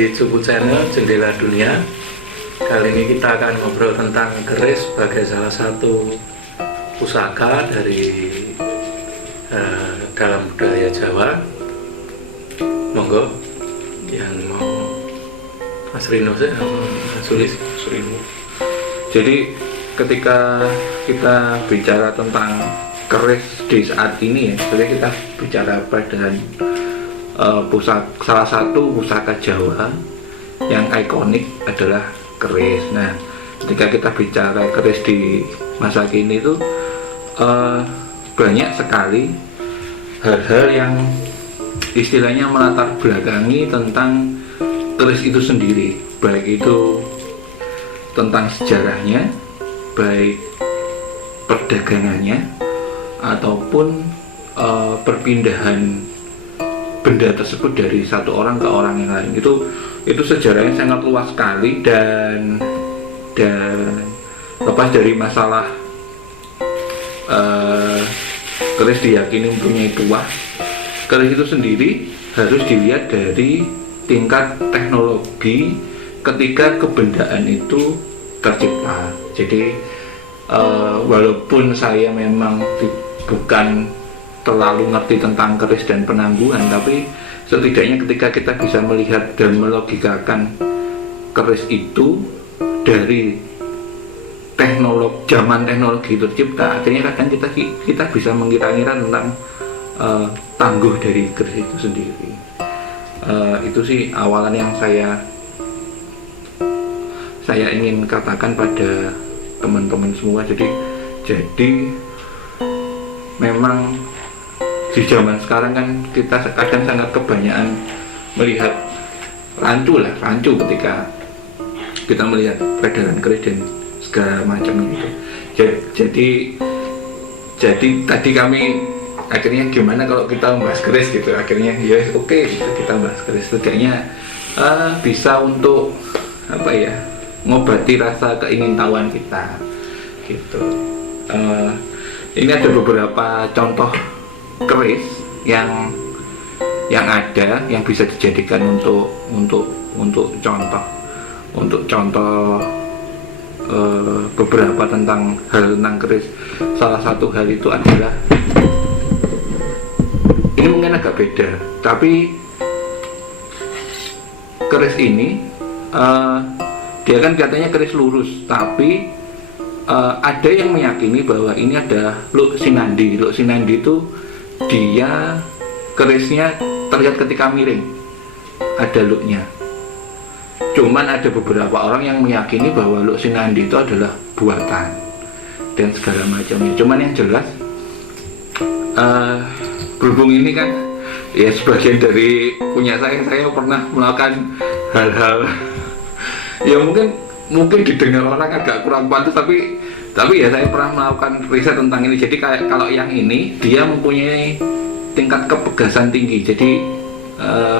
di Cupu Channel Jendela Dunia. Kali ini kita akan ngobrol tentang keris sebagai salah satu pusaka dari dalam budaya Jawa. Monggo yang mau Mas Rino sih, Mas Rino. Jadi ketika kita bicara tentang keris di saat ini ya, jadi kita bicara pada salah satu pusaka Jawa yang ikonik adalah keris. Nah, ketika kita bicara keris di masa kini itu banyak sekali hal-hal yang istilahnya melatar belakangi tentang keris itu sendiri, baik itu tentang sejarahnya, baik perdagangannya ataupun perpindahan benda tersebut dari satu orang ke orang yang lain. Itu sejarahnya sangat luas sekali dan lepas dari masalah keris diyakini mempunyai tuah, keris itu sendiri harus dilihat dari tingkat teknologi ketika kebendaan itu tercipta. Jadi walaupun saya memang bukan terlalu ngerti tentang keris dan penangguhan, tapi setidaknya ketika kita bisa melihat dan melogikakan keris itu dari zaman teknologi tercipta, akhirnya kadang kita bisa mengira-ngira tentang tangguh dari keris itu sendiri. Itu sih awalan yang saya ingin katakan pada teman-teman semua. Jadi memang di zaman sekarang kan kita kadang sangat kebanyakan melihat rancu ketika kita melihat peredaran keris dan segala macam itu. Jadi tadi kami akhirnya gimana kalau kita membahas keris gitu, akhirnya ya oke, kita bahas keris. Setidaknya bisa untuk ngobati rasa keingintahuan kita gitu. Ini ada beberapa contoh keris yang ada yang bisa dijadikan untuk contoh beberapa tentang keris. Salah satu hal itu adalah, ini mungkin agak beda, tapi keris ini dia kan katanya keris lurus, tapi ada yang meyakini bahwa ini ada Luk Sinandi. Luk Sinandi itu dia kerisnya terlihat ketika miring, ada luknya. Cuman ada beberapa orang yang meyakini bahwa Luk Sinandi itu adalah buatan dan segala macamnya. Cuman yang jelas berhubung ini kan ya sebagian dari punya saya pernah melakukan hal-hal ya mungkin didengar orang agak kurang pantas, tapi ya saya pernah melakukan riset tentang ini. Jadi kalau yang ini dia mempunyai tingkat kepegasan tinggi, jadi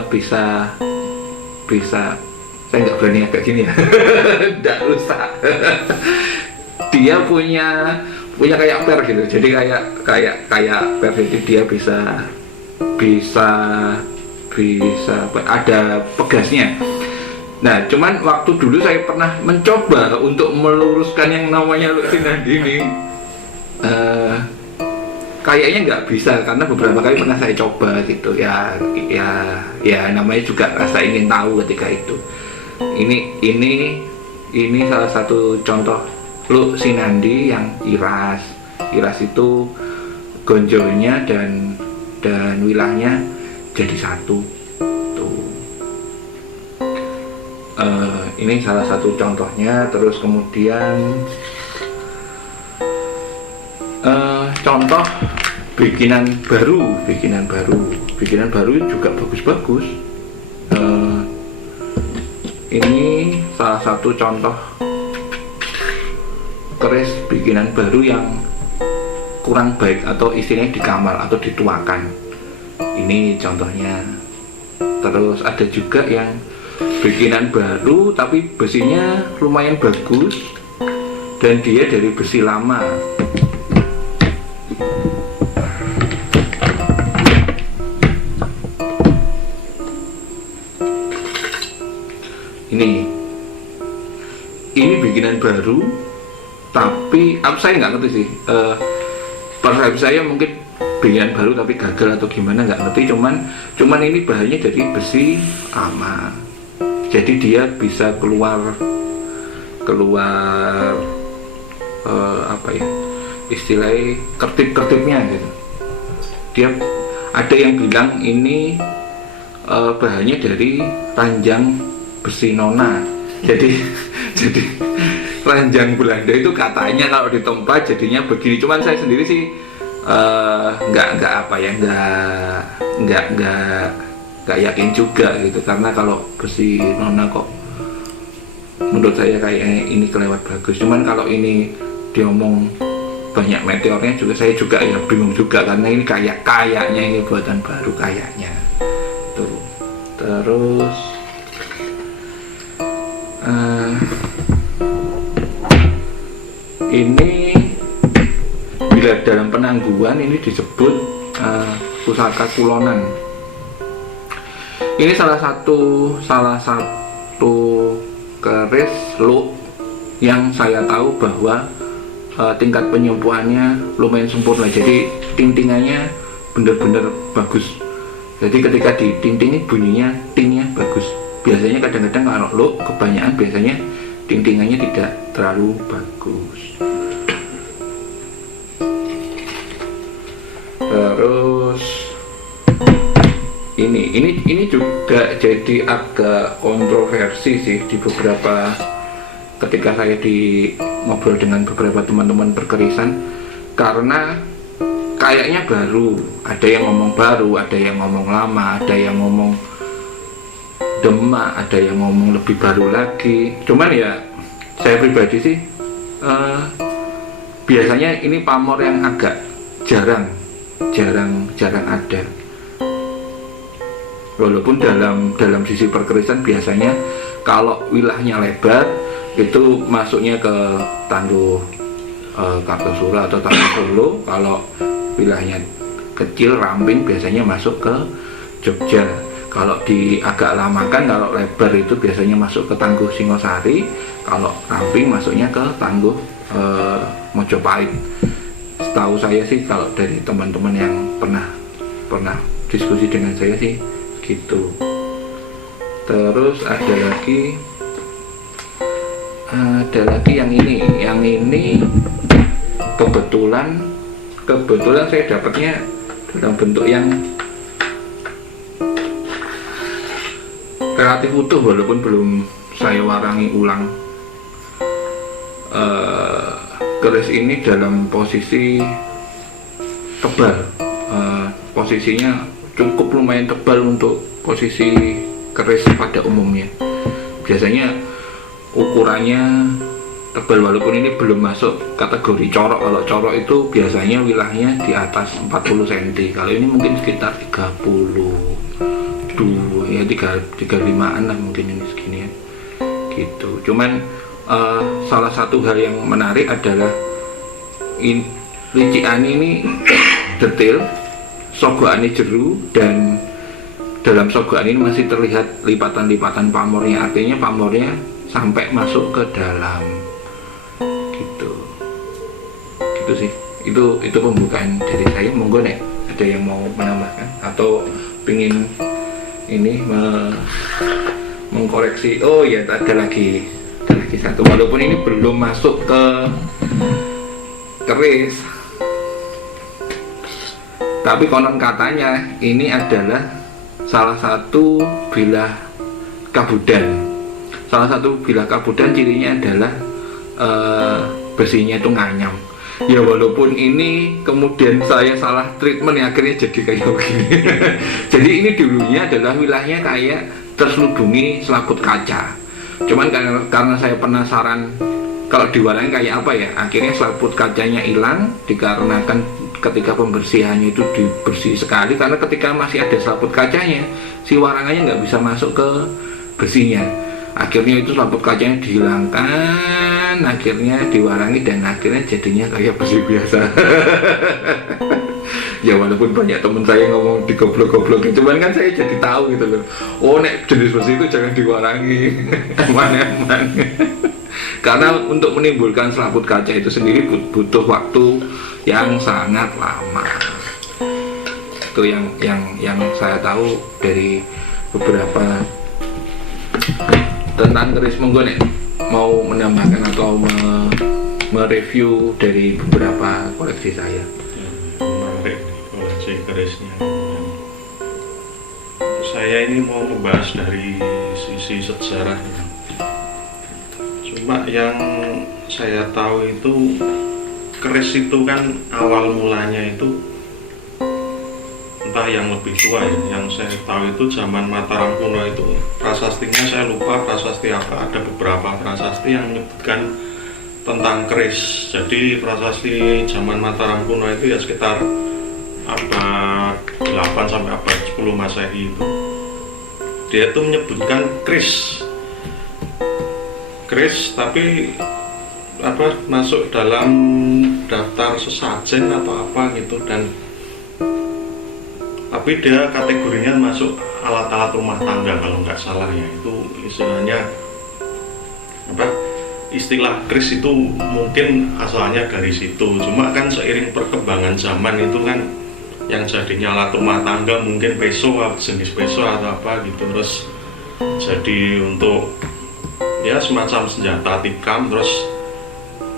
bisa saya nggak berani agak gini ya nggak rusak. Dia punya kayak per gitu, jadi kayak per, jadi dia bisa ada pegasnya. Nah, cuman waktu dulu saya pernah mencoba untuk meluruskan yang namanya Luk Sinandi ini, kayaknya nggak bisa, karena beberapa kali pernah saya coba gitu ya namanya juga rasa ingin tahu ketika itu. Ini salah satu contoh Luk Sinandi yang iras itu gonjolnya dan wilahnya jadi satu. Ini salah satu contohnya. Terus kemudian contoh bikinan baru juga bagus-bagus. Ini salah satu contoh keris bikinan baru yang kurang baik atau istilahnya dikamal atau dituakan. Ini contohnya. Terus ada juga yang bikinan baru tapi besinya lumayan bagus dan dia dari besi lama. ini bikinan baru, tapi saya nggak ngerti sih, persepsi saya mungkin bikinan baru tapi gagal atau gimana nggak ngerti, cuman ini bahannya dari besi ama, jadi dia bisa keluar apa ya istilahnya, kertip-kertipnya gitu. Dia ada yang bilang ini bahannya dari ranjang besi nona, jadi ranjang Belanda itu katanya kalau ditempa jadinya begini. Cuman saya sendiri sih nggak yakin juga gitu, karena kalau besi nona kok menurut saya kayaknya ini kelewat bagus. Cuman kalau ini diomong banyak meteornya juga, saya juga ya bingung juga, karena ini kayaknya ini buatan baru kayaknya tuh. Terus ini bila dalam penangguhan ini disebut pusaka kulonan. Ini salah satu keris luk yang saya tahu bahwa tingkat penyembuhannya lumayan sempurna, jadi tintingannya bener-bener bagus. Jadi ketika ditintingi bunyinya tingnya bagus. Biasanya kadang-kadang kalau luk kebanyakan biasanya tintingannya tidak terlalu bagus. Terus ini juga jadi agak kontroversi sih di beberapa, ketika saya ngobrol dengan beberapa teman-teman berkerisan, karena kayaknya baru, ada yang ngomong baru, ada yang ngomong lama, ada yang ngomong demak, ada yang ngomong lebih baru lagi. Cuman ya saya pribadi sih biasanya ini pamor yang agak jarang ada. Walaupun dalam sisi perkerisan biasanya kalau wilayahnya lebar itu masuknya ke Tangguh Kartosura atau Tangguh Solo. Kalau wilayahnya kecil ramping biasanya masuk ke Jogja. Kalau agak lamakan, kalau lebar itu biasanya masuk ke Tangguh Singosari. Kalau ramping masuknya ke Tangguh Mojopahit. Setahu saya sih, kalau dari teman-teman yang pernah diskusi dengan saya sih gitu. Terus ada lagi yang ini kebetulan saya dapatnya dalam bentuk yang relatif utuh, walaupun belum saya warangi ulang. Keris ini dalam posisi tebal, posisinya cukup lumayan tebal untuk posisi keris pada umumnya. Biasanya ukurannya tebal, walaupun ini belum masuk kategori corok. Kalau corok itu biasanya wilayahnya di atas 40 cm. Kalau ini mungkin sekitar 32 ya, 35an lah mungkin ini segini ya gitu. Cuman salah satu hal yang menarik adalah ricikan ini detail, sogokannya jeru, dan dalam sogokan ini masih terlihat lipatan-lipatan pamornya, artinya pamornya sampai masuk ke dalam gitu sih. Itu pembukaan dari saya. Monggo nek ada yang mau menambahkan atau pingin ini mengkoreksi. Oh ya, ada lagi satu, walaupun ini belum masuk ke keris, tapi konon katanya ini adalah salah satu bilah kabudan. Salah satu bilah kabudan cirinya adalah besinya itu nganyam. Ya walaupun ini kemudian saya salah treatment ya, akhirnya jadi kayak begini. Jadi ini dulunya adalah wilayahnya kayak terselubungi selaput kaca. Cuman karena saya penasaran kalau diwarnai kayak apa ya, akhirnya selaput kacanya hilang, dikarenakan ketika pembersihannya itu dibersih sekali, karena ketika masih ada selaput kacanya si warangannya nggak bisa masuk ke besinya. Akhirnya itu selaput kacanya dihilangkan, akhirnya diwarangi, dan akhirnya jadinya kayak besi biasa. Ya walaupun banyak teman saya ngomong digoblok-goblokin, cuman kan saya jadi tahu gitu loh. Oh, nek jenis besi itu jangan diwarangi. Eman-eman. Karena untuk menimbulkan selaput kaca itu sendiri butuh waktu yang sangat lama. Itu yang saya tahu dari beberapa tentang keris. Monggo nek mau menambahkan atau mereview dari beberapa koleksi saya. Menarik koleksi kerisnya. Saya ini mau membahas dari sisi sejarahnya. Cuma yang saya tahu itu keris itu kan awal mulanya itu entah yang lebih tua ya. Yang saya tahu itu zaman Mataram kuno itu prasastinya saya lupa prasasti apa. Ada beberapa prasasti yang menyebutkan tentang keris. Jadi prasasti zaman Mataram kuno itu ya sekitar abad 8 sampai abad 10 Masehi itu. Dia itu menyebutkan keris tapi masuk dalam daftar sesajen atau apa gitu, dan tapi dia kategorinya masuk alat-alat rumah tangga kalau nggak salah ya. Itu istilahnya istilah keris itu mungkin asalnya dari situ. Cuma kan seiring perkembangan zaman itu kan yang jadinya alat rumah tangga mungkin peso, jenis peso atau apa gitu, terus jadi untuk ya semacam senjata tikam, terus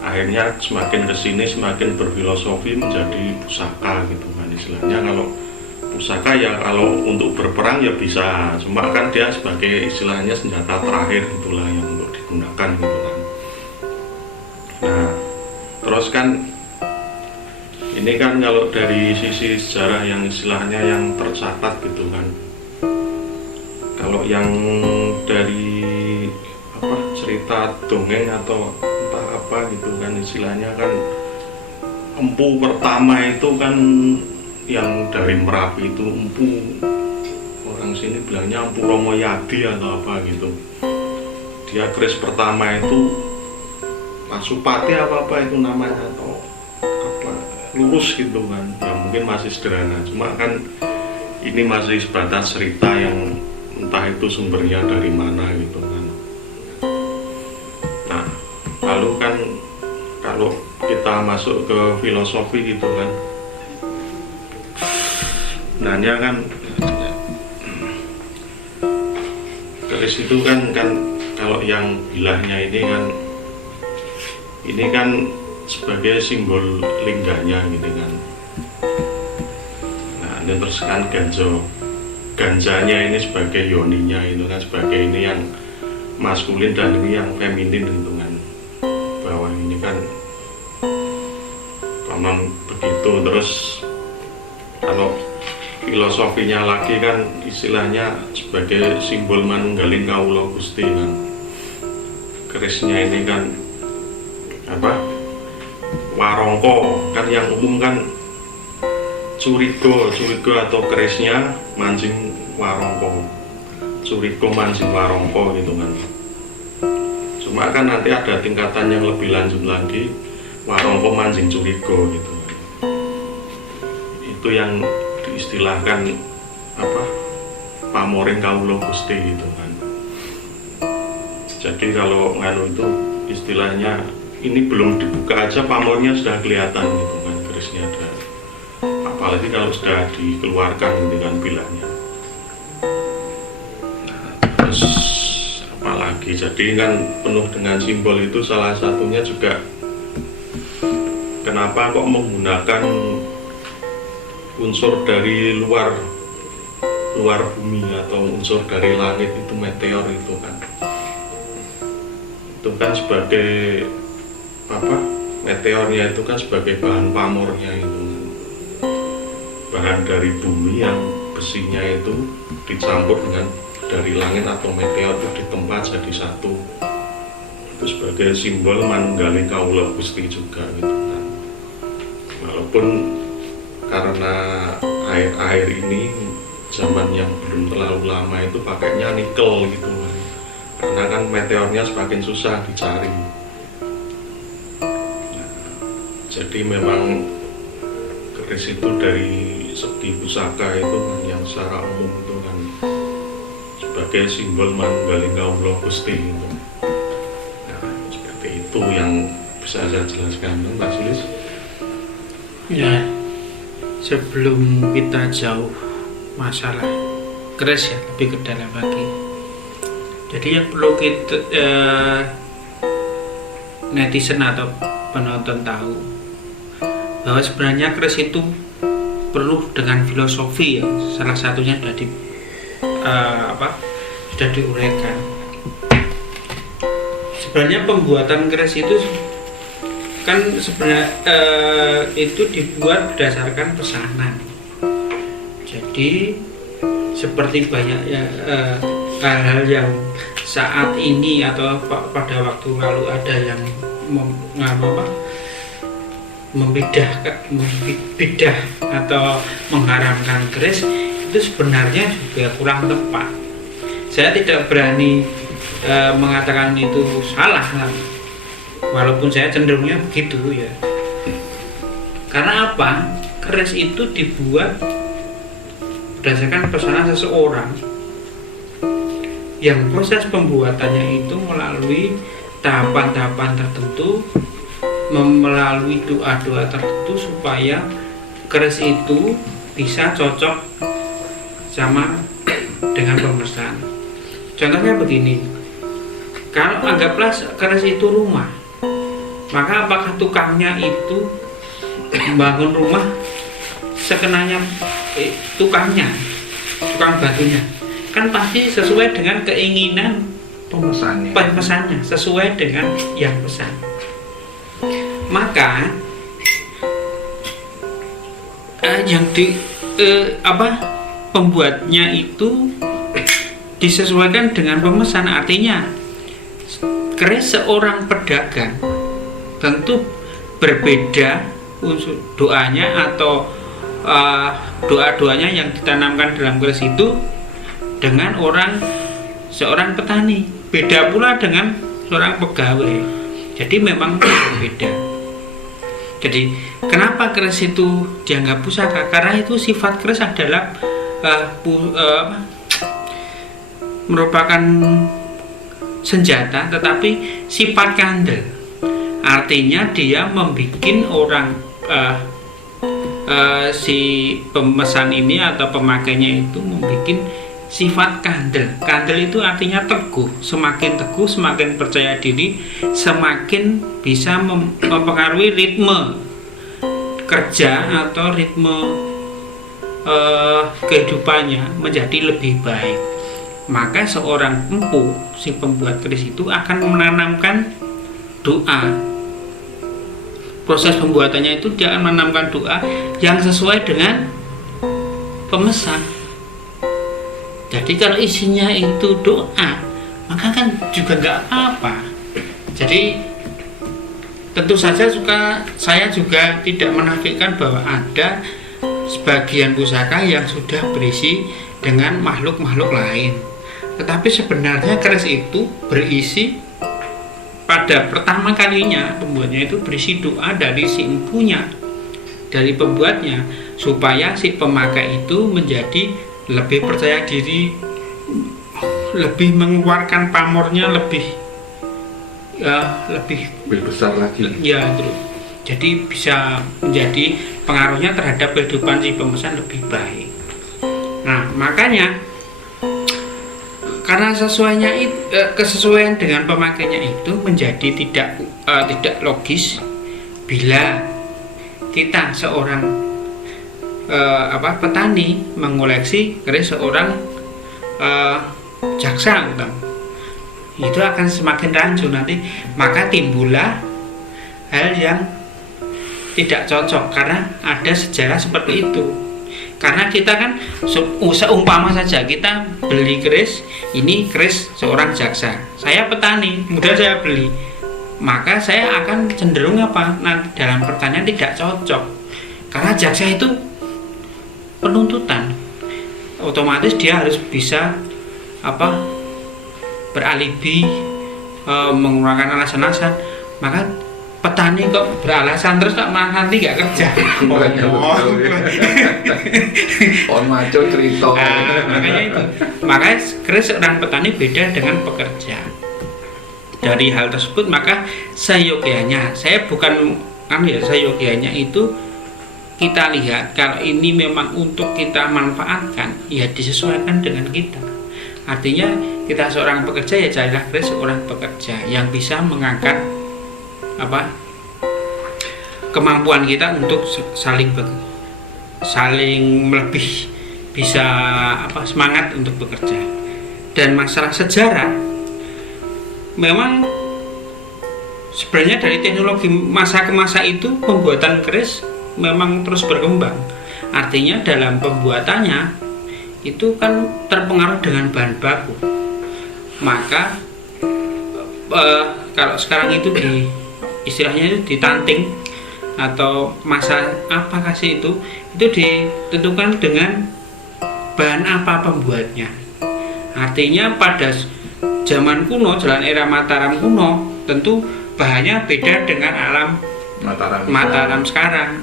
akhirnya semakin kesini semakin berfilosofi menjadi pusaka gitu kan istilahnya. Kalau pusaka ya kalau untuk berperang ya bisa, cuma kan dia sebagai istilahnya senjata terakhir itulah yang untuk digunakan gitu kan. Nah terus kan ini kan kalau dari sisi sejarah yang istilahnya yang tercatat gitu kan, kalau yang dari cerita dongeng atau entah apa gitu kan istilahnya kan, empu pertama itu kan yang dari Merapi itu empu, orang sini bilangnya empu Romoyadi atau apa gitu. Dia keris pertama itu Pasupati apa itu namanya atau apa, lurus gitu kan ya, mungkin masih sederhana, cuma kan ini masih sebatas cerita yang entah itu sumbernya dari mana gitu kan. Nah lalu kan kalau kita masuk ke filosofi gitu kan, sebenarnya kan keris itu kan kalau yang bilahnya ini kan sebagai simbol lingganya gitu kan. Nah ini terus kan ganjanya ini sebagai yoninya itu kan, sebagai ini yang maskulin dan ini yang feminin gitu kan, bahwa ini kan konon begitu. Terus kalau filosofinya lagi kan istilahnya sebagai simbol manunggaling kawula Gusti kan. Kerisnya ini kan warongko kan, yang umum kan curigo atau kerisnya mancing warongko, curigo mancing warongko gitu kan. Cuma kan nanti ada tingkatan yang lebih lanjut lagi, warongko mancing curigo gitu. Itu yang diistilahkan pamoring kawula Gusti gitu kan. Jadi kalau nganu itu istilahnya ini belum dibuka aja pamornya sudah kelihatan gitu kan, kerisnya ada. Apalagi kalau sudah dikeluarkan gitu kan bilahnya. Terus apalagi, jadi kan penuh dengan simbol itu. Salah satunya juga kenapa kok menggunakan unsur dari luar bumi atau unsur dari langit itu, meteor itu kan. Itu kan sebagai meteornya itu kan sebagai bahan pamornya itu, bahan dari bumi yang besinya itu dicampur dengan dari langit atau meteor itu ditempat jadi satu. Itu sebagai simbol manunggaling kawula Gusti juga gitu kan. Walaupun karena air ini zaman yang belum terlalu lama itu pakainya nikel gitu kan, karena kan meteornya semakin susah dicari. Jadi memang keris itu dari segi pusaka itu kan yang secara umum itu kan sebagai simbol manunggaling Allah Gusti itu. Nah, seperti itu yang bisa saya jelaskan, Pak Sulis. Ya, sebelum kita jauh masalah keris ya, lebih ke dalam lagi. Jadi yang perlu kita netizen atau penonton tahu bahwa sebenarnya keris itu perlu dengan filosofi ya. Salah satunya sudah sudah diuraikan. Sebenarnya pembuatan keris itu kan sebenarnya itu dibuat berdasarkan pesanan. Jadi seperti banyaknya hal-hal yang saat ini atau pada waktu lalu ada yang membidah atau mengharamkan keris, itu sebenarnya juga kurang tepat. Saya tidak berani mengatakan itu salah, walaupun saya cenderungnya begitu ya. Karena apa? Keris itu dibuat berdasarkan pesanan seseorang yang proses pembuatannya itu melalui tahapan-tahapan tertentu, melalui doa-doa tertentu supaya keris itu bisa cocok sama dengan pemesan. Contohnya begini, kalau anggaplah keris itu rumah, maka apakah tukangnya itu membangun rumah sekenanya tukang batunya? Kan pasti sesuai dengan keinginan pemesannya, sesuai dengan yang pesan. Maka yang pembuatnya itu disesuaikan dengan pemesan. Artinya keris seorang pedagang tentu berbeda unsur doanya atau doa-doanya yang ditanamkan dalam keris itu dengan seorang petani. Beda pula dengan seorang pegawai. Jadi memang berbeda. Jadi kenapa keris itu dianggap pusaka? Karena itu sifat keris adalah merupakan senjata, tetapi sifat kandel. Artinya dia membuat orang si pemesan ini atau pemakainya itu membuat sifat kandel. Kandel itu artinya teguh. Semakin teguh, semakin percaya diri, semakin bisa mempengaruhi ritme kerja atau ritme kehidupannya menjadi lebih baik. Maka seorang empu, si pembuat keris itu akan menanamkan doa. Proses pembuatannya itu dia akan menanamkan doa yang sesuai dengan pemesan. Jadi kalau isinya itu doa, maka kan juga nggak apa-apa. Jadi tentu saja saya juga tidak menafikan bahwa ada sebagian pusaka yang sudah berisi dengan makhluk-makhluk lain. Tetapi sebenarnya keris itu berisi, pada pertama kalinya pembuatnya itu berisi doa dari si empunya, dari pembuatnya, supaya si pemakai itu menjadi lebih percaya diri, lebih mengeluarkan pamornya lebih besar lagi. Ya, terus. Jadi bisa menjadi pengaruhnya terhadap kehidupan si pemesan lebih baik. Nah, makanya karena kesesuaian dengan pemakainya itu menjadi tidak logis bila kita seorang petani mengoleksi keris seorang jaksa, itu akan semakin rancu nanti, maka timbullah hal yang tidak cocok karena ada sejarah seperti itu. Karena kita kan seumpama saja kita beli keris, ini keris seorang jaksa, saya petani, kemudian saya beli, maka saya akan cenderung nanti dalam pertanyaan tidak cocok karena jaksa itu penuntutan, otomatis dia harus bisa beralibi, menggunakan alasan-alasan, maka petani kok beralasan terus tak nanti nggak kerja. On maco cerita. Makanya itu, makanya keris seorang petani beda dengan pekerja. Dari hal tersebut maka seyogianya, saya bukan seyogianya itu kita lihat kalau ini memang untuk kita manfaatkan, ya disesuaikan dengan kita. Artinya kita seorang pekerja, ya carilah keris seorang pekerja yang bisa mengangkat kemampuan kita untuk saling lebih bisa semangat untuk bekerja. Dan masalah sejarah, memang sebenarnya dari teknologi masa ke masa itu pembuatan keris memang terus berkembang. Artinya dalam pembuatannya itu kan terpengaruh dengan bahan baku. Maka kalau sekarang itu istilahnya itu ditanting atau masa apa kasih itu ditentukan dengan bahan apa pembuatnya. Artinya pada zaman kuno, jalan era Mataram kuno, tentu bahannya beda dengan alam Mataram sekarang.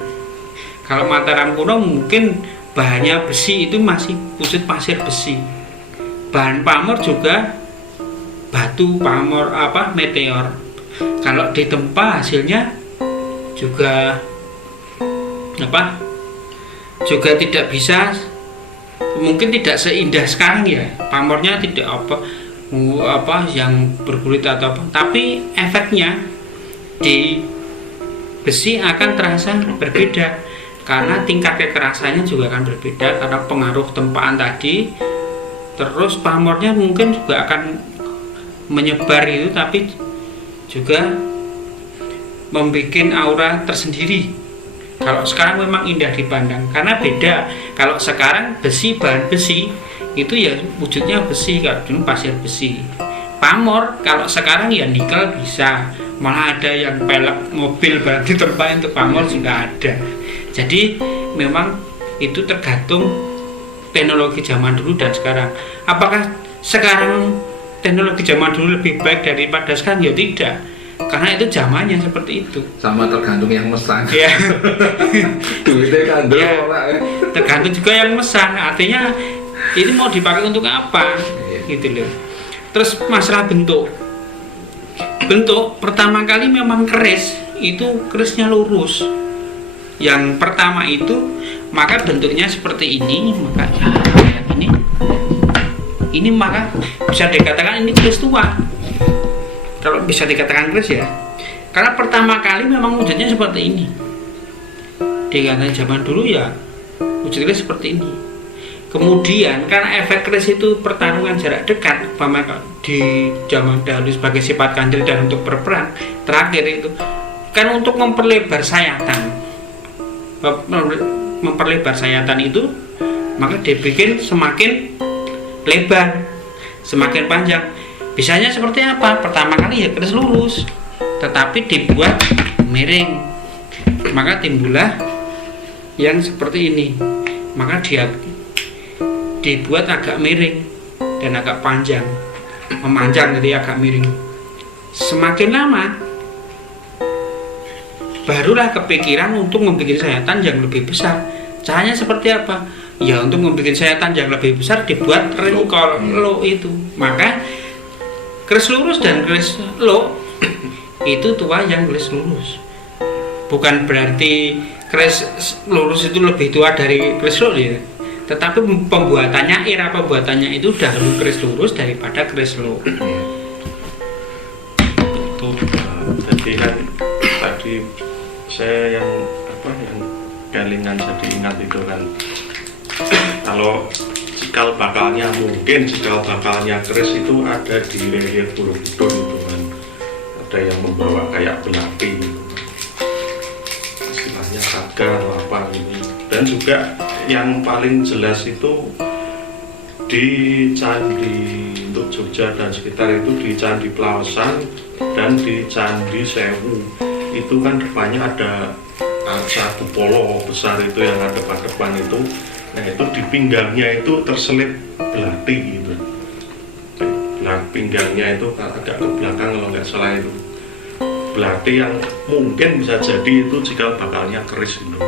Kalau Mataram kuno mungkin bahannya besi, itu masih kusut pasir besi. Bahan pamor juga batu pamor meteor. Kalau ditempa hasilnya juga juga tidak bisa, mungkin tidak seindah sekarang ya. Pamornya tidak yang berkulit atau apa, tapi efeknya di besi akan terasa berbeda karena tingkat kekerasannya juga akan berbeda karena pengaruh tempaan tadi. Terus pamornya mungkin juga akan menyebar itu, tapi juga membuat aura tersendiri. Kalau sekarang memang indah dipandang karena beda. Kalau sekarang bahan besi itu ya wujudnya besi, kalau dulu pasir besi. Pamor kalau sekarang ya nikel bisa, malah ada yang pelek mobil berarti terpakai untuk pamor sudah ada. Jadi memang itu tergantung teknologi zaman dulu dan sekarang. Apakah sekarang teknologi zaman dulu lebih baik daripada sekarang? Ya tidak, karena itu zamannya seperti itu. Sama tergantung yang mesan. Ya. Duitnya kandel Ya. Tergantung juga yang mesan. Artinya ini mau dipakai untuk apa? Gitu loh. Terus masalah bentuk. Bentuk pertama kali memang keris itu kerisnya lurus. Yang pertama itu maka bentuknya seperti ini, maka ini maka bisa dikatakan ini keris tua. Kalau bisa dikatakan keris ya, karena pertama kali memang wujudnya seperti ini. Di zaman dulu ya wujud keris seperti ini. Kemudian karena efek keris itu pertarungan jarak dekat, di zaman dahulu sebagai sifat kandil dan untuk berperang, terakhir itu kan untuk memperlebar sayatan itu, maka dibikin semakin lebar, semakin panjang. Bisanya seperti apa? Pertama kali ya keris lurus, tetapi dibuat miring, maka timbullah yang seperti ini. Maka dia dibuat agak miring dan agak panjang, memanjang, jadi agak miring. Semakin lama barulah kepikiran untuk membuat sayatan yang lebih besar. Caranya seperti apa? Ya untuk membuat sayatan yang lebih besar dibuat ringkol lo itu. Maka keris lurus dan keris lo itu tua yang keris lurus. Bukan berarti keris lurus itu lebih tua dari keris lo ya. Tetapi pembuatannya, era pembuatannya itu dahulu keris lurus daripada keris lo. Jadi kan tadi saya yang kelingan jadi ingat itu kan, kalau cikal bakalnya keris itu ada di relief Borobudur itu kan, ada yang membawa kayak penyakit gitu, istilahnya sagar atau apa gitu. Dan juga yang paling jelas itu di Candi untuk Jogja dan sekitar itu, di Candi Plaosan dan di Candi Sewu itu kan depannya ada satu polo besar itu yang ada pada depan itu. Nah itu di pinggangnya itu terselip belati gitu. pinggangnya itu agak ke belakang kalau nggak salah itu. Berarti yang mungkin bisa jadi itu jika bakalnya keris gitu.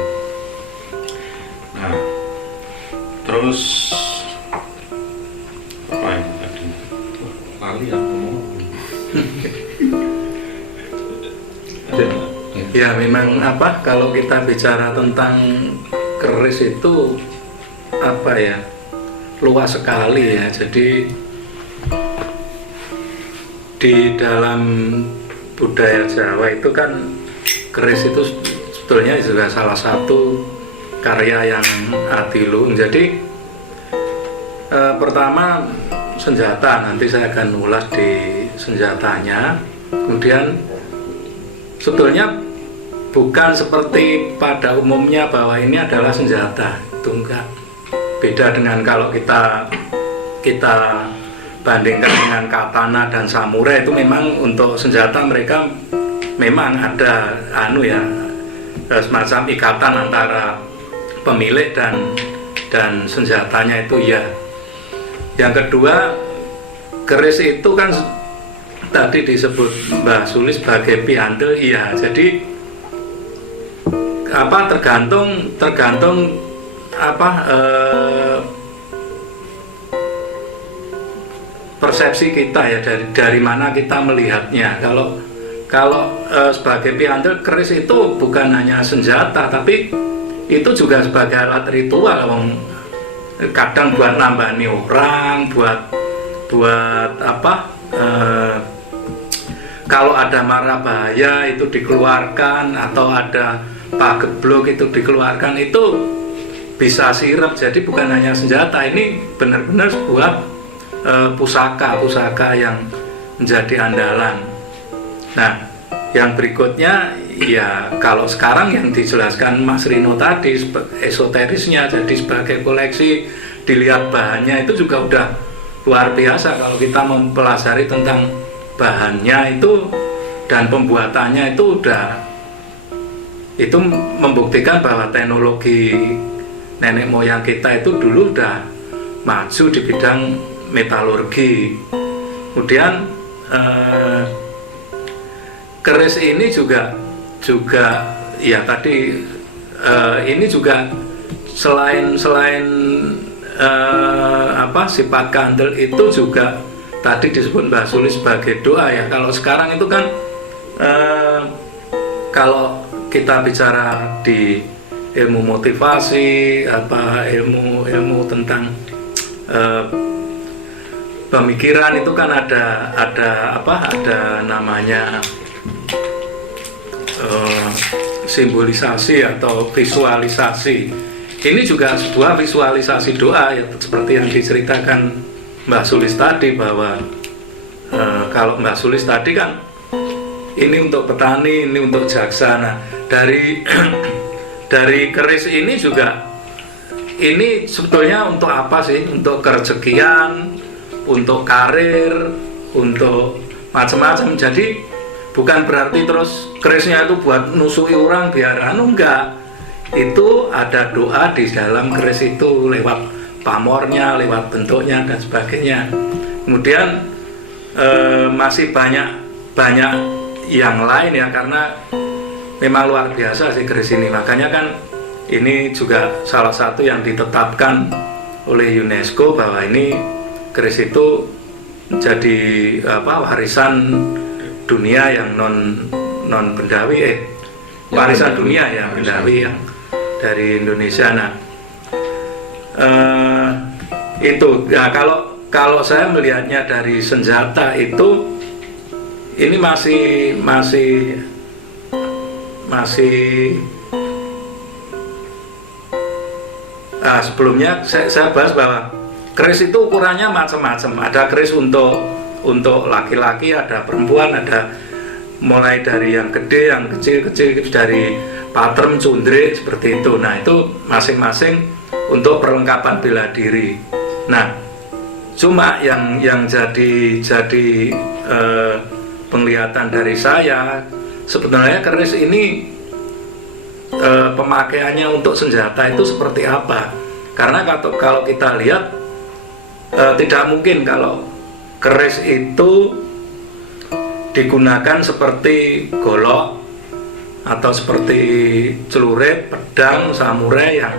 Nah, terus apa itu tadi? Lali yang ngomong. Ya memang apa, kalau kita bicara tentang keris itu apa ya, luas sekali ya. Jadi di dalam budaya Jawa itu kan keris itu sebetulnya juga salah satu karya yang adiluhung. Jadi pertama senjata, nanti saya akan ulas di senjatanya. Kemudian sebetulnya bukan seperti pada umumnya bahwa ini adalah senjata, itu enggak. Beda dengan kalau kita bandingkan dengan katana dan samurai, itu memang untuk senjata mereka memang ada semacam ikatan antara pemilik dan senjatanya itu ya. Yang kedua, keris itu kan tadi disebut Mbah Suli sebagai piandel, iya. Jadi apa, tergantung apa persepsi kita ya, dari mana kita melihatnya. Kalau sebagai piandel, keris itu bukan hanya senjata, tapi itu juga sebagai alat ritual. Kadang buat nambani orang, buat apa, kalau ada mara bahaya itu dikeluarkan, atau ada pageblok itu dikeluarkan, itu bisa sirep. Jadi bukan hanya senjata, ini benar-benar sebuah pusaka yang menjadi andalan. Nah, yang berikutnya ya, kalau sekarang yang dijelaskan Mas Rino tadi esoterisnya, jadi sebagai koleksi, dilihat bahannya itu juga udah luar biasa. Kalau kita mempelajari tentang bahannya itu dan pembuatannya itu membuktikan bahwa teknologi nenek moyang kita itu dulu udah maju di bidang metalurgi. Kemudian keris ini juga ya tadi ini juga selain apa, sifat kandel itu juga tadi disebut Mbah Suli sebagai doa ya. Kalau sekarang itu kan kalau kita bicara di ilmu motivasi, apa ilmu tentang pemikiran, itu kan ada namanya simbolisasi atau visualisasi. Ini juga sebuah visualisasi doa ya, seperti yang diceritakan Mbah Sulis tadi, bahwa kalau Mbah Sulis tadi kan ini untuk petani, ini untuk jaksa. Nah, dari keris ini juga, ini sebetulnya untuk apa sih? Untuk kerezekian, untuk karir, untuk macam-macam. Jadi bukan berarti terus kerisnya itu buat nusui orang biar enggak. Itu ada doa di dalam keris itu lewat pamornya, lewat bentuknya dan sebagainya. Kemudian masih banyak yang lain ya, karena memang luar biasa sih keris ini. Makanya kan ini juga salah satu yang ditetapkan oleh UNESCO bahwa ini keris itu jadi warisan dunia yang non bendawi, warisan dunia ya bendawi yang dari Indonesia. Nah, itu ya, kalau saya melihatnya dari senjata itu, ini masih sebelumnya saya bahas bahwa keris itu ukurannya macam-macam. Ada keris untuk laki-laki, ada perempuan, ada mulai dari yang gede, yang kecil, dari patrem, cundrik, seperti itu. Nah, itu masing-masing untuk perlengkapan bela diri. Nah, cuma yang jadi penglihatan dari saya, sebenarnya keris ini pemakaiannya untuk senjata itu seperti apa? Karena kalau kita lihat tidak mungkin kalau keris itu digunakan seperti golok atau seperti celurit, pedang, samurai yang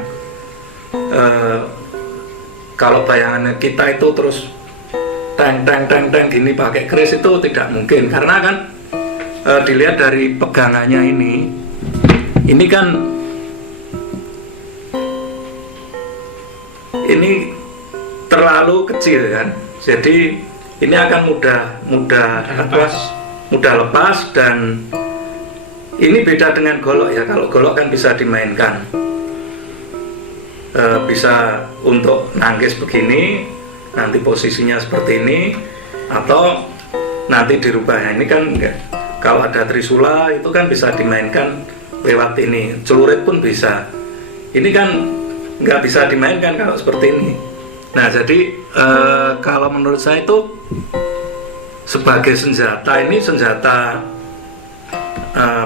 kalau bayangan kita itu terus teng gini pakai keris itu tidak mungkin, karena kan dilihat dari pegangannya ini kan ini terlalu kecil kan, jadi ini akan mudah lepas. Dan ini beda dengan golok ya. Kalau golok kan bisa dimainkan, bisa untuk nangkis begini, nanti posisinya seperti ini, atau nanti dirubah. Ini kan enggak. Kalau ada trisula itu kan bisa dimainkan lewat ini, celurit pun bisa. Ini kan nggak bisa dimainkan kalau seperti ini. Nah, jadi kalau menurut saya itu sebagai senjata, ini senjata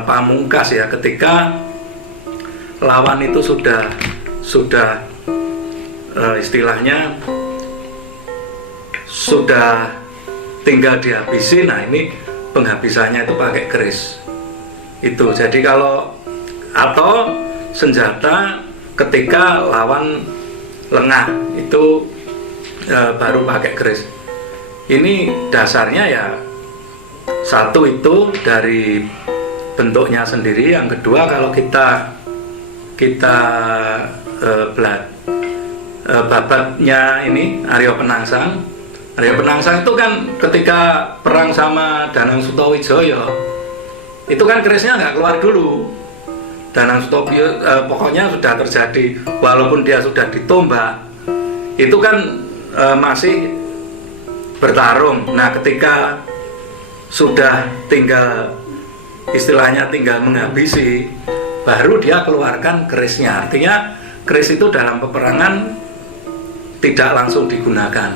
pamungkas ya, ketika lawan itu sudah istilahnya sudah tinggal dihabisi. Nah, ini penghabisannya itu pakai keris itu. Jadi kalau atau senjata ketika lawan lengah itu baru pakai keris. Ini dasarnya ya, satu itu dari bentuknya sendiri, yang kedua kalau kita babatnya ini Arya Penangsang itu kan ketika perang sama Danang Sutawijaya itu kan kerisnya nggak keluar dulu. Danang Sutawijaya pokoknya sudah terjadi, walaupun dia sudah ditombak itu kan masih bertarung. Nah, ketika sudah tinggal istilahnya tinggal menghabisi, baru dia keluarkan kerisnya. Artinya keris itu dalam peperangan tidak langsung digunakan.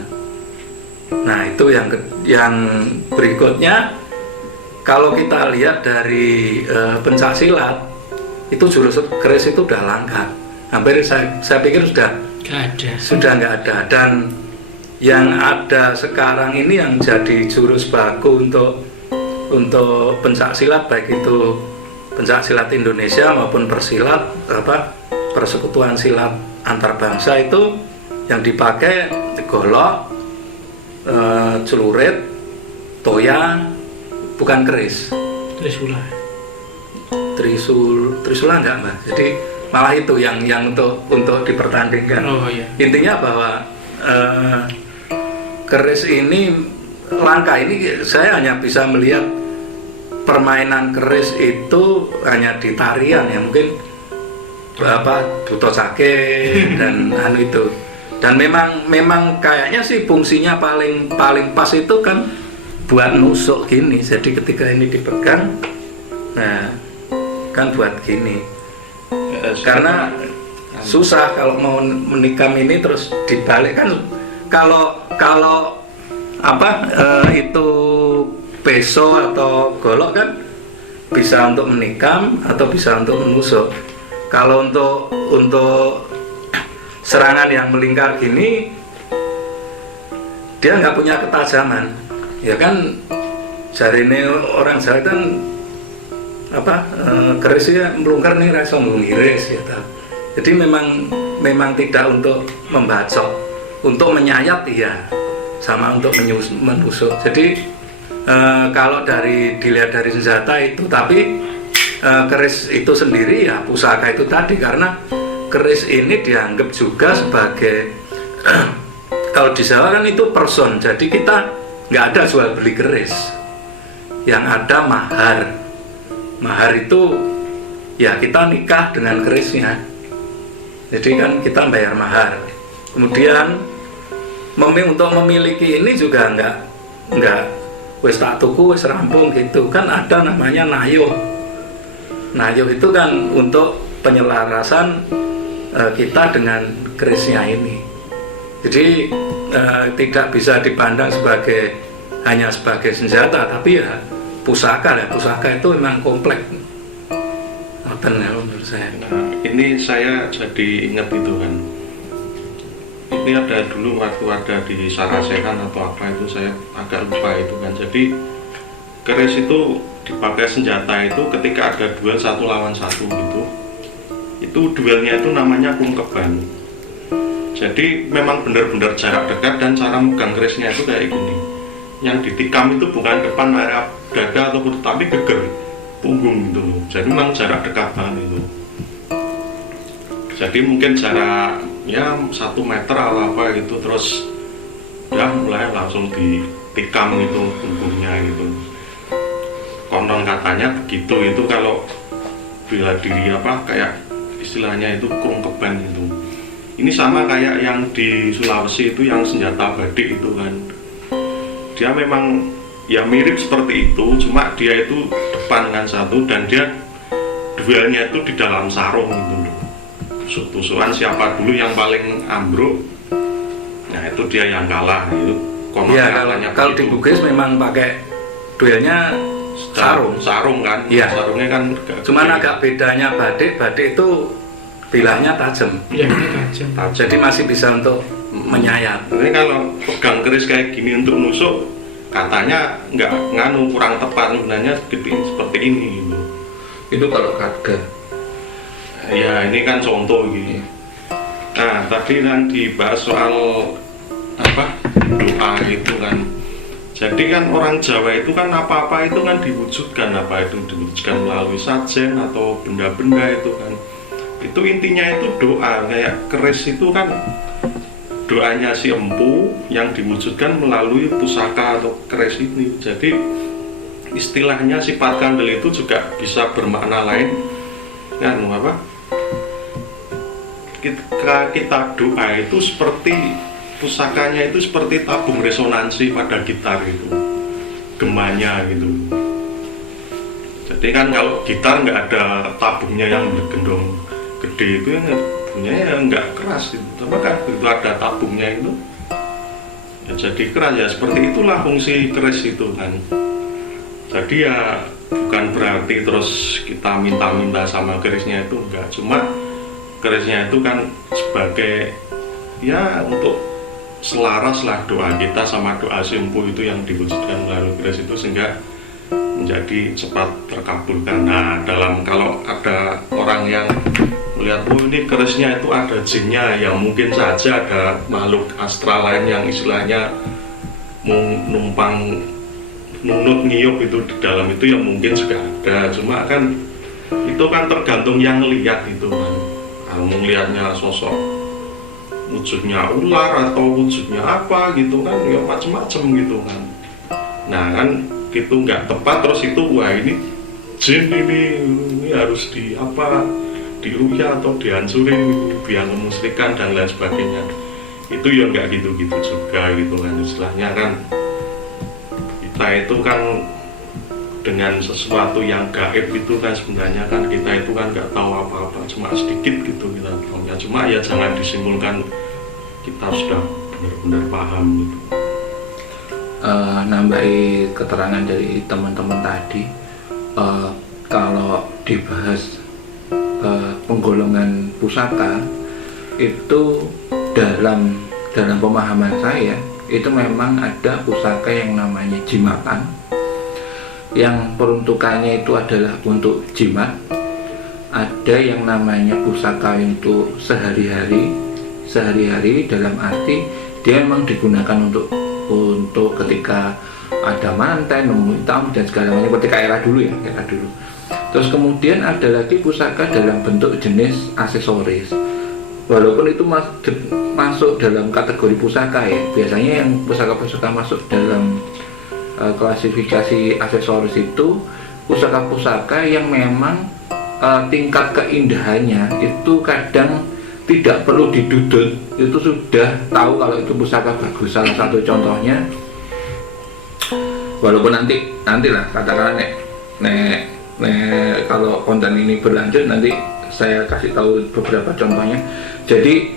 Nah, itu yang berikutnya, kalau kita lihat dari pencak silat itu jurus keris itu udah langka, hampir saya pikir sudah nggak ada. Dan yang ada sekarang ini yang jadi jurus baku untuk pencak silat, baik itu pencak silat Indonesia maupun persekutuan silat antar bangsa, itu yang dipakai golok, celurit, toya, bukan keris. Trisula enggak, Mbak. Jadi malah itu yang untuk dipertandingkan. Oh, iya. Intinya bahwa keris ini langka. Ini saya hanya bisa melihat permainan keris itu hanya di tarian ya, mungkin Duto Cake dan itu. Dan memang kayaknya sih fungsinya paling pas itu kan buat nusuk gini. Jadi ketika ini dipegang, nah kan buat gini. Karena susah kalau mau menikam ini terus dibalik kan. Kalau itu peso atau golok kan bisa untuk menikam atau bisa untuk menusuk. Kalau untuk serangan yang melingkar gini, dia nggak punya ketajaman, ya kan. Jari ini orang Jawa kan kerisnya melungkar nih, rasa ngiris ya. Jadi memang tidak untuk membacok, untuk menyayat ya, sama untuk menusuk. Jadi kalau dilihat dari senjata itu, tapi keris itu sendiri ya pusaka itu tadi, karena keris ini dianggap juga sebagai kalau di Jawa kan itu person, jadi kita nggak ada jual beli keris, yang ada mahar itu ya kita nikah dengan kerisnya, jadi kan kita bayar mahar. Kemudian untuk memiliki ini juga nggak wis tak tuku wis rampung gitu kan, ada namanya nayuh itu kan untuk penyelarasan kita dengan kerisnya ini. Jadi tidak bisa dipandang hanya sebagai senjata, tapi ya pusaka itu memang kompleks. Menurut saya. Nah, ini saya jadi ingat itu kan, ini ada dulu waktu ada di Sarasehan atau apa itu, saya agak lupa itu kan. Jadi keris itu dipakai senjata itu ketika ada duel 1 lawan 1 gitu. Itu duelnya itu namanya kungkeban. Jadi memang benar-benar jarak dekat dan cara megang kerisnya itu kayak gini. Yang ditikam itu bukan depan area dada ataupun, tapi geger punggung gitu loh. Jadi memang jarak dekat banget itu. Jadi mungkin jarak ya 1 meter atau apa gitu, terus ya mulai langsung ditikam itu punggungnya gitu. Konon katanya begitu itu kalau bela diri apa kayak istilahnya itu kungkeban itu. Ini sama kayak yang di Sulawesi itu yang senjata badik itu kan. Dia memang ya mirip seperti itu, cuma dia itu depan kan satu dan dia duelnya itu di dalam sarung gitu. Tusuk-tusukan siapa dulu yang paling ambruk, nah itu dia yang kalah itu. Iya, kalau di Bugis memang pakai duelnya sarung kan. Iya. Sarungnya kan Cuman agak bedanya badik itu bilahnya tajam. Iya, tajam. Jadi masih bisa untuk menyayat. Tapi kalau pegang keris kayak gini untuk nusuk, katanya nggak nganu, kurang tepat, sebenarnya seperti ini gitu. Itu kalau Khadga. Ya ini kan contoh gitu. Nah tadi kan dibahas soal apa doa itu kan. Jadi kan orang Jawa itu kan apa-apa itu kan diwujudkan, apa itu diwujudkan melalui sajen atau benda-benda itu kan. Itu intinya itu doa, kayak keris itu kan doanya si empu yang diwujudkan melalui pusaka atau keris ini. Jadi istilahnya sifat kandel itu juga bisa bermakna lain kan apa? Kita doa itu seperti pusakanya itu seperti tabung resonansi pada gitar itu, gemanya gitu. Jadi kan kalau gitar nggak ada tabungnya yang bergendong gede itu yang bunyinya nggak keras gitu. Tapi kan begitu ada tabungnya itu ya jadi keras. Ya seperti itulah fungsi keris itu kan. Jadi ya bukan berarti terus kita minta-minta sama kerisnya itu enggak, cuma kerisnya itu kan sebagai ya untuk selaras lah doa kita sama doa si empu itu yang diwujudkan melalui keris itu sehingga menjadi cepat terkabulkan. Nah dalam kalau ada orang yang melihat oh ini kerisnya itu ada jinnya, ya mungkin saja ada makhluk astral lain yang istilahnya numpang nunut ngiyup itu di dalam itu yang mungkin juga ada. Cuma kan itu kan tergantung yang lihat itu kan. Kalau melihatnya sosok wujudnya ular atau wujudnya apa gitu kan ya macam-macam gitu kan. Nah kan itu nggak tepat terus itu wah ini jin ini harus di apa diruya atau dihancurin biar memusrikan dan lain sebagainya. Itu ya nggak gitu-gitu juga gitu kan. Istilahnya kan kita itu kan dengan sesuatu yang gaib itu kan sebenarnya kan kita itu kan nggak tahu apa-apa, cuma sedikit gitu kita tahunya. Cuma ya jangan disimpulkan kita sudah benar-benar paham gitu. Nambahi keterangan dari teman-teman tadi, kalau dibahas penggolongan pusaka itu dalam pemahaman saya itu memang ada pusaka yang namanya jimatan, yang peruntukannya itu adalah untuk jimat. Ada yang namanya pusaka untuk sehari-hari dalam arti dia memang digunakan untuk ketika ada manten, nemu hitam dan segala macam ketika era dulu. Terus kemudian ada lagi pusaka dalam bentuk jenis aksesoris. Walaupun itu masuk dalam kategori pusaka ya. Biasanya yang pusaka-pusaka masuk dalam klasifikasi aksesoris itu pusaka-pusaka yang memang tingkat keindahannya itu kadang tidak perlu didudut, itu sudah tahu kalau itu pusaka bagus. Salah satu contohnya, walaupun nantilah katakanlah nek kalau konten ini berlanjut nanti saya kasih tahu beberapa contohnya. Jadi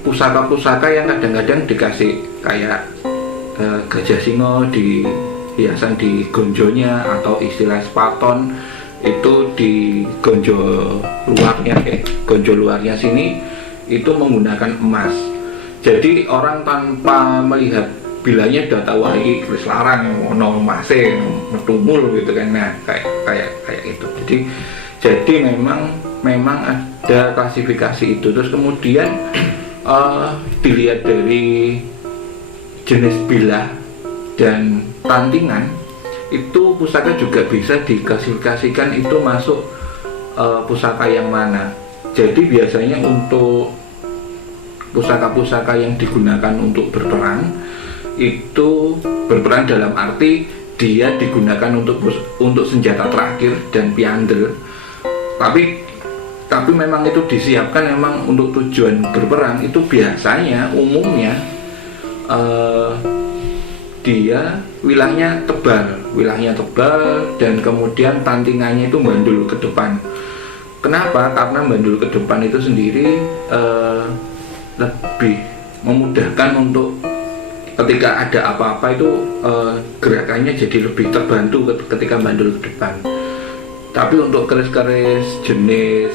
pusaka-pusaka yang kadang-kadang dikasih kayak gajah singo di hiasan di gonjonya atau istilah spaton itu di gonjo luarnya sini itu menggunakan emas. Jadi orang tanpa melihat bilanya udah tahu iki keris larang ono emase metumul gitu kan. Nah, kayak itu. Jadi memang ada klasifikasi itu. Terus kemudian dilihat dari jenis bilah dan tantingan, itu pusaka juga bisa diklasifikasikan itu masuk pusaka yang mana. Jadi biasanya untuk pusaka-pusaka yang digunakan untuk berperang, itu berperang dalam arti dia digunakan untuk senjata terakhir dan piandel. Tapi memang itu disiapkan memang untuk tujuan berperang. Itu biasanya umumnya dia wilahnya tebal dan kemudian tantingannya itu bandul ke depan. Kenapa? Karena bandul ke depan itu sendiri lebih memudahkan untuk ketika ada apa-apa itu gerakannya jadi lebih terbantu ketika bandul ke depan. Tapi untuk keris-keris jenis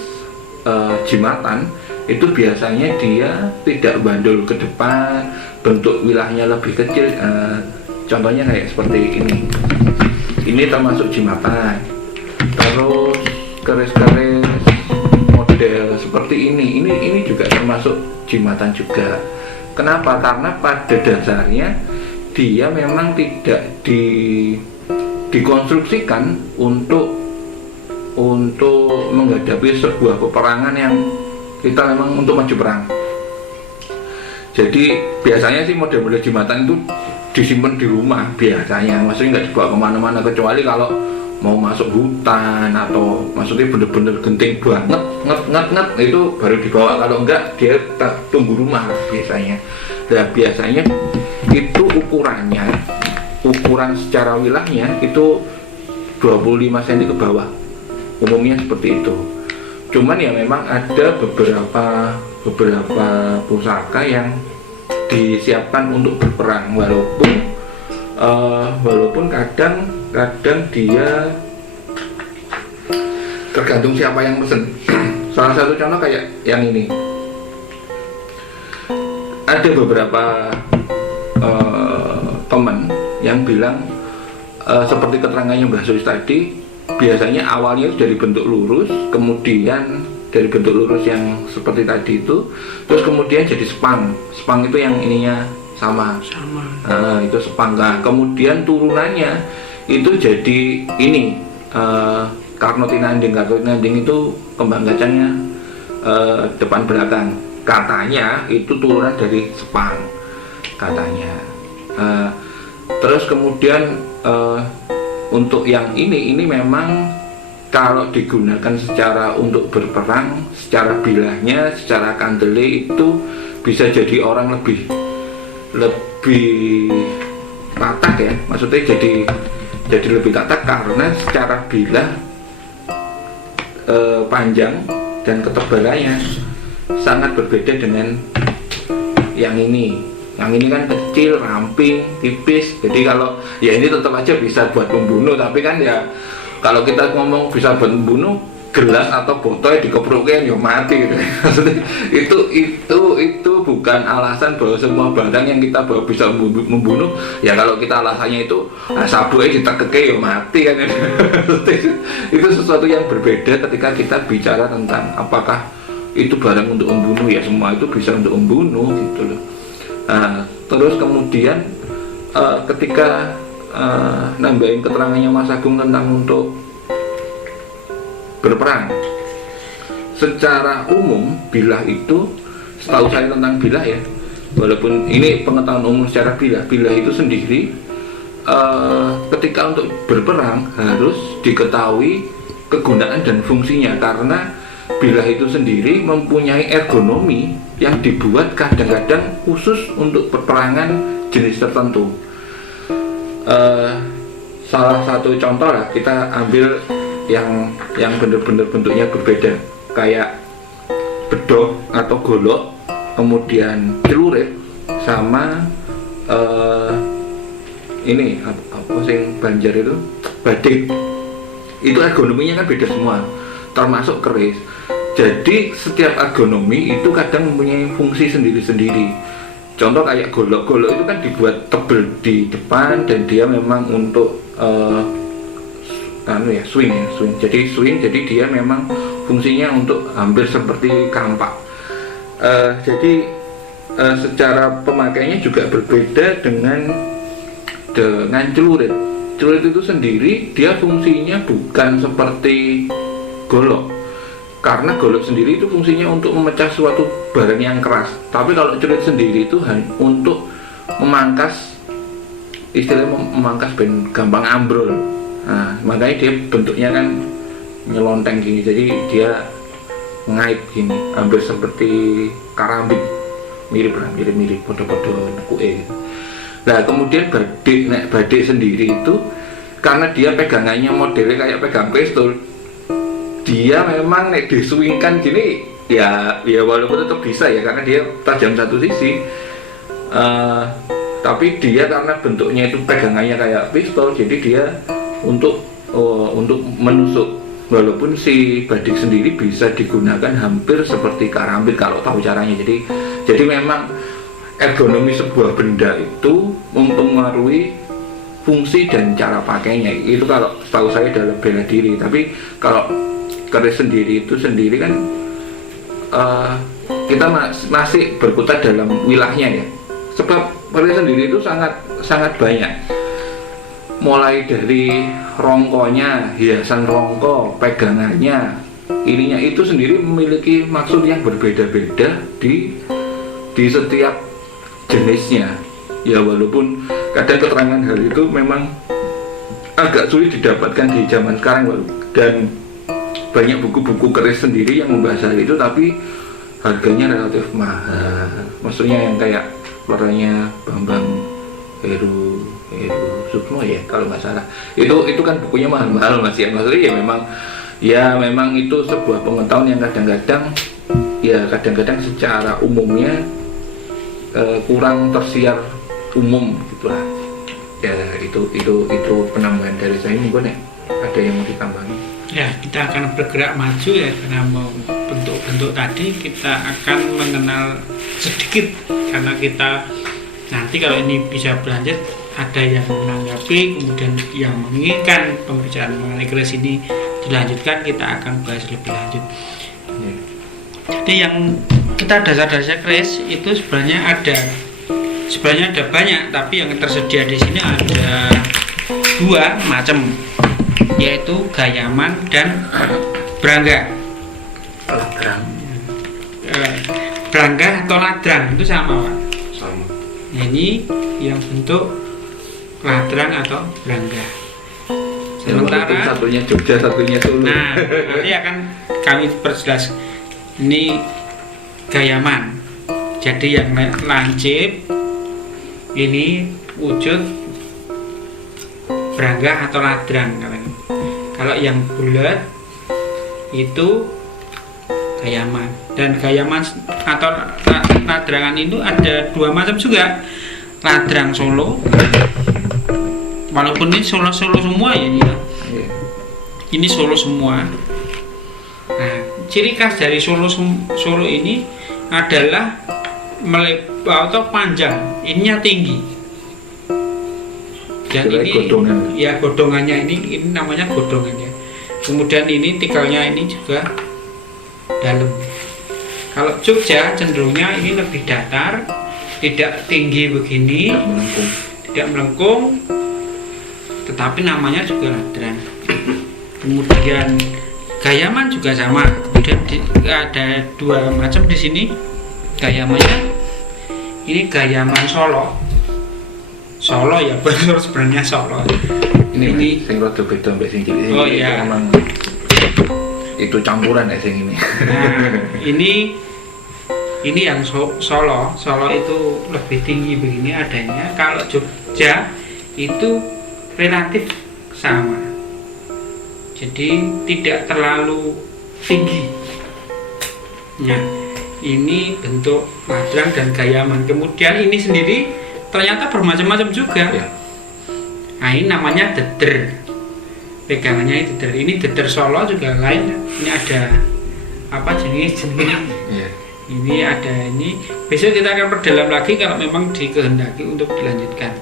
jimatan itu biasanya dia tidak bandul ke depan, bentuk wilahnya lebih kecil. Contohnya kayak seperti ini. Ini termasuk jimatan. Terus keris-keris model seperti ini juga termasuk jimatan juga. Kenapa? Karena pada dasarnya dia memang tidak dikonstruksikan untuk menghadapi sebuah peperangan yang kita memang untuk maju perang. Jadi biasanya sih model-model jimatan itu disimpan di rumah biasanya, maksudnya nggak dibawa kemana-mana, kecuali kalau mau masuk hutan atau maksudnya bener-bener genting banget nget itu baru dibawa. Kalau enggak dia tunggu rumah biasanya. Nah biasanya itu ukuran secara wilahnya itu 25 cm ke bawah, umumnya seperti itu. Cuman ya memang ada beberapa pusaka yang disiapkan untuk berperang, walaupun kadang dia tergantung siapa yang pesen. Salah satu contoh kayak yang ini, ada beberapa teman yang bilang seperti keterangannya Mbah Sus tadi, biasanya awalnya dari bentuk lurus, kemudian dari bentuk lurus yang seperti tadi itu, terus kemudian jadi spang itu yang ininya sama. Itu spang. Nah, kemudian turunannya itu jadi ini karnotinanding itu kembang kacangnya depan belakang. Katanya itu turunan dari spang katanya. Terus kemudian untuk yang ini memang kalau digunakan secara untuk berperang, secara bilahnya, secara kandele itu bisa jadi orang lebih tatak ya, maksudnya jadi lebih tatak karena secara bilah panjang dan ketebalannya sangat berbeda dengan yang ini. Yang ini kan kecil, ramping, tipis. Jadi kalau ya ini tetap aja bisa buat membunuh, tapi kan ya kalau kita ngomong bisa buat membunuh, gelas atau botol dikeprukkan ya mati gitu. Maksudnya itu bukan alasan bahwa semua barang yang kita bawa bisa membunuh. Ya kalau kita alasannya itu sabuknya ditekeke ya mati kan. Itu sesuatu yang berbeda ketika kita bicara tentang apakah itu barang untuk membunuh. Ya semua itu bisa untuk membunuh gitu loh. Terus kemudian ketika nambahin keterangannya Mas Agung tentang untuk berperang, secara umum bilah itu, setahu saya tentang bilah ya, walaupun ini pengetahuan umum secara bilah itu sendiri ketika untuk berperang harus diketahui kegunaan dan fungsinya, karena bilah itu sendiri mempunyai ergonomi yang dibuat kadang-kadang khusus untuk peperangan jenis tertentu. Salah satu contoh lah, kita ambil yang benar-benar bentuknya berbeda, kayak bedog atau golok, kemudian celurit, sama ini apa sing Banjar itu badik. Itu ergonominya kan beda semua, termasuk keris. Jadi setiap ergonomi itu kadang mempunyai fungsi sendiri-sendiri. Contoh kayak golok itu kan dibuat tebel di depan dan dia memang untuk swing. Jadi dia memang fungsinya untuk hampir seperti kampak. Jadi secara pemakaiannya juga berbeda dengan celurit. Celurit itu sendiri dia fungsinya bukan seperti golok. Karena golok sendiri itu fungsinya untuk memecah suatu barang yang keras. Tapi kalau celurit sendiri itu untuk memangkas, istilahnya memangkas ben gampang ambrol. Nah, makanya dia bentuknya kan nyelonteng gini. Jadi dia ngait gini, hampir seperti karambit. Mirip podo-podo nekuke gitu. Nah, kemudian badik sendiri itu karena dia pegangannya modelnya kayak pegang pistol. Dia memang diswingkan gini ya walaupun tetap bisa ya karena dia tajam satu sisi, tapi dia karena bentuknya itu pegangannya kayak pistol, jadi dia untuk menusuk. Walaupun si badik sendiri bisa digunakan hampir seperti karambit kalau tahu caranya. Jadi memang ergonomi sebuah benda itu mempengaruhi fungsi dan cara pakainya. Itu kalau setahu saya dalam bela diri. Tapi kalau keris sendiri kan kita masih berkutat dalam wilahnya ya. Sebab keris sendiri itu sangat banyak. Mulai dari rongkonya, hiasan rongko, pegangannya, ininya itu sendiri memiliki maksud yang berbeda-beda di setiap jenisnya. Ya walaupun kadang keterangan hal itu memang agak sulit didapatkan di zaman sekarang dan banyak buku-buku keris sendiri yang membahas hal itu, tapi harganya relatif mahal. Maksudnya yang kayak warnanya Bambang Heru Sukmo ya kalau nggak salah. Itu kan bukunya mahal-mahal Mas ya. Maksudnya ya memang itu sebuah pengetahuan yang kadang-kadang secara umumnya kurang tersiar umum gitulah. Ya itu penambahan dari saya. Mungkin ya ada yang mau ditambahin? Ya, kita akan bergerak maju ya, karena mau bentuk-bentuk tadi kita akan mengenal sedikit, karena kita nanti kalau ini bisa berlanjut ada yang menanggapi, kemudian yang menginginkan pembicaraan mengenai keris ini dilanjutkan, kita akan bahas lebih lanjut. Jadi yang kita dasar-dasar keris itu sebenarnya ada banyak, tapi yang tersedia di sini ada 2 macam, yaitu gayaman dan brangga. Brangga atau ladrang itu sama Pak? Sama. Nah, ini yang bentuk ladrang atau brangga. Sementara satunya Jogja, satunya Solo. Nah, nanti akan kami perjelas. Ini gayaman. Jadi yang lancip ini wujud brangga atau ladrang. Kalau yang bulat itu gayaman. Dan gayaman atau ladrangan itu ada 2 macam juga. Ladrang Solo, walaupun ini Solo semua ya ini. Ini Solo semua. Nah, ciri khas dari Solo ini adalah melebar atau panjang, ininya tinggi. Dan ini godongan. Ya godongannya ini namanya godongannya. Kemudian ini tikalnya ini juga dalam. Kalau Jogja cenderungnya ini lebih datar, tidak tinggi begini, tidak melengkung, tetapi namanya juga ladrang. Kemudian gayaman juga sama. Kemudian ada 2 macam di sini gayamannya. Ini gayaman Solo ya, benar sebenarnya Solo. Ini sing rada beda mbek sing cilik. Oh iya. Memang itu campuran ya sing ini. Nah, ini yang Solo itu lebih tinggi begini adanya. Kalau Jogja itu relatif sama. Jadi tidak terlalu tinggi. Nah, ini bentuk ladrang dan gayaman. Kemudian ini sendiri ternyata bermacam-macam juga. Ya. Nah, ini namanya deder. Pegangannya ini deder. Ini deder Solo juga lain. Ini ada apa jenis Iya. ini ada ini. Besok kita akan perdalam lagi kalau memang dikehendaki untuk dilanjutkan.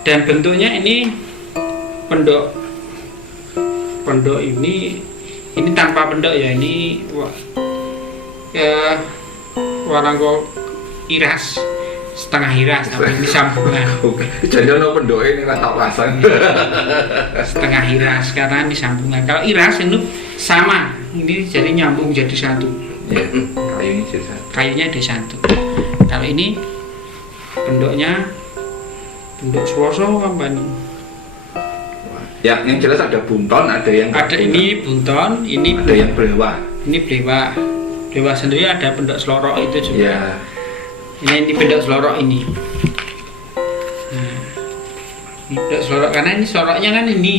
Dan bentuknya ini pendok ini tanpa pendok ya, ini warangko iras, setengah iras, tapi ini sambungan Oke. Jadi ono pendoke ning tak pasang. setengah iras karena ini sambungan. Kalau iras itu sama, ini jadi nyambung jadi satu, Iya. Kayunya jadi satu. kayunya ada satu. Kalau ini pendoknya pendok suwoso apa nih? Ya, yang jelas ada bunton, ada yang Ada ini bunton, ini ada yang belewah. ini blewa. Blewa sendiri ada pendok selorok itu juga. Ya. Ini pendok selorok ini. Nah, ini pendok selorok karena ini seloroknya kan ini.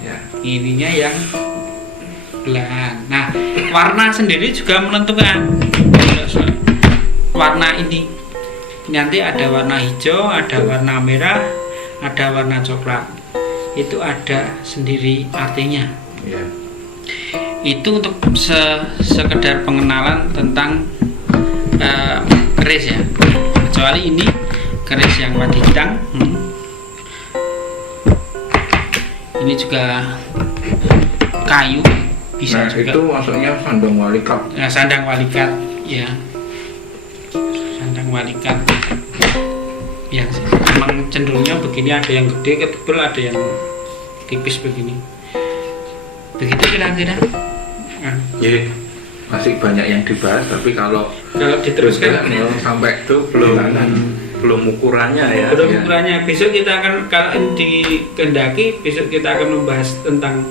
Ya. Ininya yang belahan. Nah, warna sendiri juga menentukan warna ini. Nanti ada warna hijau, ada warna merah, ada warna coklat. Itu ada sendiri artinya. Ya. Itu untuk sekedar pengenalan tentang keris ya. Kecuali ini keris yang wadidang. Ini juga kayu bisa Nah, juga. itu maksudnya sandang walikat. Nah, sandang walikat ya. Sandang walikat. Ya, memang cenderungnya begini, ada yang gede, tebal, ada yang tipis begini. Begitu kira-kira. Nah, Iya. Masih banyak yang dibahas, tapi kalau kalau diteruskan sampai Itu belum bulanan. belum ukurannya ya. belum ya. ukurannya. Besok kita akan, kalau dikehendaki, besok kita akan membahas tentang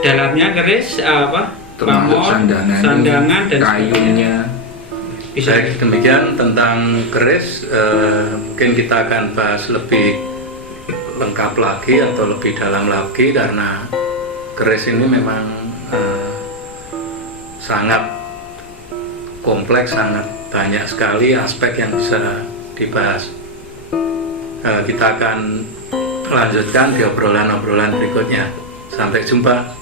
dalamnya keris apa, termasuk pamor, sandangan dan kayunya. bisa. Baik, demikian tentang keris. Mungkin kita akan bahas lebih lengkap lagi atau lebih dalam lagi, karena keris ini memang sangat kompleks, sangat banyak sekali aspek yang bisa dibahas. Kita akan lanjutkan di obrolan-obrolan berikutnya. Sampai jumpa.